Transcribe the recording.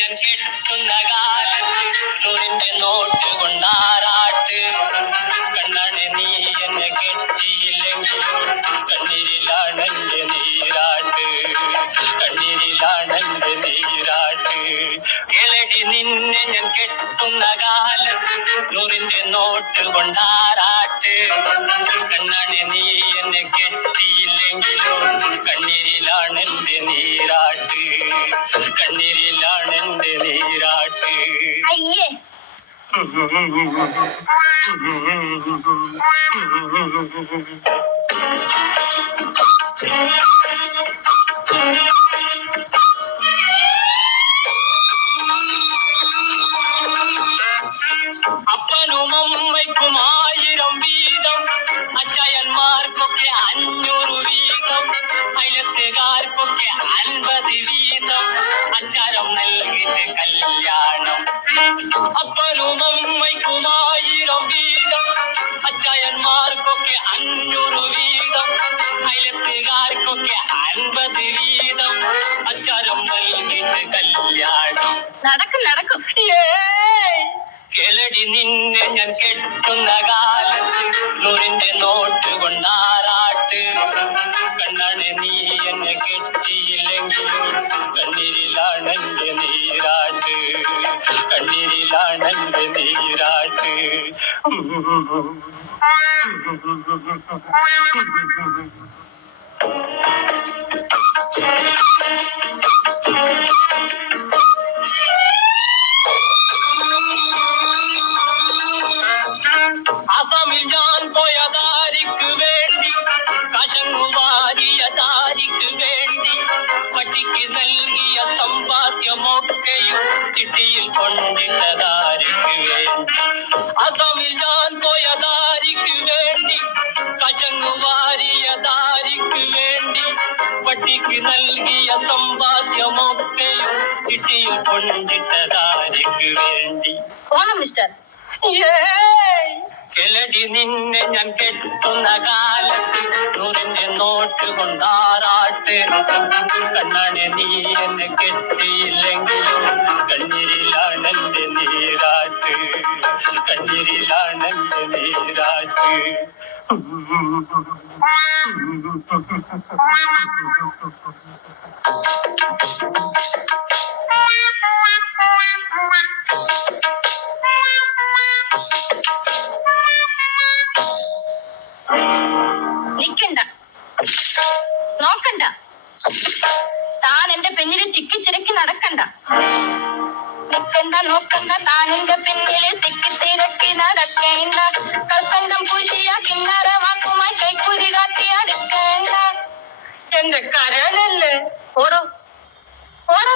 ഞാൻ കെട്ടുന്ന കാലത്ത് നൂറിന്റെ നോട്ട് കൊണ്ടാറാട്ട്. കണ്ണാണ് നീ എന്നെ കെട്ടിയില്ലെങ്കിലും കണ്ണീരിലാണെന്റെ നീരാട്ട്, കണ്ണീരിലാണെന്റെ നീരാട്ട്. കേളടി നിന്നെ ഞാൻ കെട്ടുന്ന കാലത്ത് നൂറിന്റെ നോട്ട് കൊണ്ടാറാട്ട്. കണ്ണാണ് നീ എന്നെ കെട്ടിയില്ലെങ്കിലും കണ്ണീരിലാണെന്റെ നീരാട്ട്, കണ്ണീരിലാണെന്റെ നീരാട്ട്. അയ്യേ അപ്പനും അമ്മയ്ക്കും 1000 വീതം, അച്ചായന്മാർക്കൊക്കെ 500 വീതം, അയലത്തുകാർക്കൊക്കെ 50 വീതം, അച്ചാരം നൽകിയിട്ട് കല്യാണം. അപ്പനും അമ്മയ്ക്കും 1000 വീതം, അച്ചായന്മാർക്കൊക്കെ 500 വീതം, അയലത്തുകാർക്കൊക്കെ 50 വീതം, അച്ചാരം നൽകിയിട്ട് കല്യാണം. നടക്കും. കേളടി നിന്നെ ഞാൻ കെട്ടുന്ന കാലത്ത് നൂറിന്റെ നോട്ട് കൊണ്ടാറാട്ട്. കണ്ണാണ് നീ എന്നെ കെട്ടിയില്ലെങ്കിലും കണ്ണീരിലാണെന്റെ നീരാട്ട്, കണ്ണീരിലാണെന്റെ നീരാട്ട്. അസമിൽ ഞാൻ പോയതാരിക്ക് വേണ്ടി, കശങ്ങു വാരിയ താരിക്ക് വേണ്ടി, പട്ടിക്ക് നൽകിയ സമ്പാദ്യമൊക്കെയും ചിട്ടിയിൽ കൊണ്ടിട്ടതാരിക്ക് വേണ്ടി. അസമിൽ ഞാൻ പോയതാരിക്ക് വേണ്ടി, കശങ്ങു വാരിയ താരിക്ക് വേണ്ടി, പട്ടിക്ക് നൽകിയ സമ്പാദ്യമൊക്കെയും ചിട്ടിയിൽ കൊണ്ടിട്ടതാരിക്ക് വേണ്ടി. പോണം മിസ്റ്റർ. കേളടി നിന്നെ ഞാൻ കെട്ടുന്ന കാലത്ത് നൂറിന്റെ നോട്ട് കൊണ്ടാറാട്ട്. കണ്ണാണ് നീ എന്നെ കെട്ടിയില്ലെങ്കിലും കണ്ണീരിലാണെന്റെ നീരാട്ട്, കണ്ണീരിലാണെന്റെ നീരാട്ട്. നിക്കണ്ട, നോക്കണ്ട, താൻ എന്റെ പിന്നിൽ തിക്കിത്തിരക്കി നടക്കണ്ട. നിക്കണ്ട, നോക്കണ്ട, താൻ എന്റെ പിന്നില് തിക്കിത്തിരക്കി നടക്കേണ്ട. കൽക്കണ്ടം പൂശിയ കിന്നര വാക്കുമായി കൈക്കുരി കാട്ടി അടുക്കേണ്ട. എന്റെ കരളല്ലേ ഓടോ ഓടോ.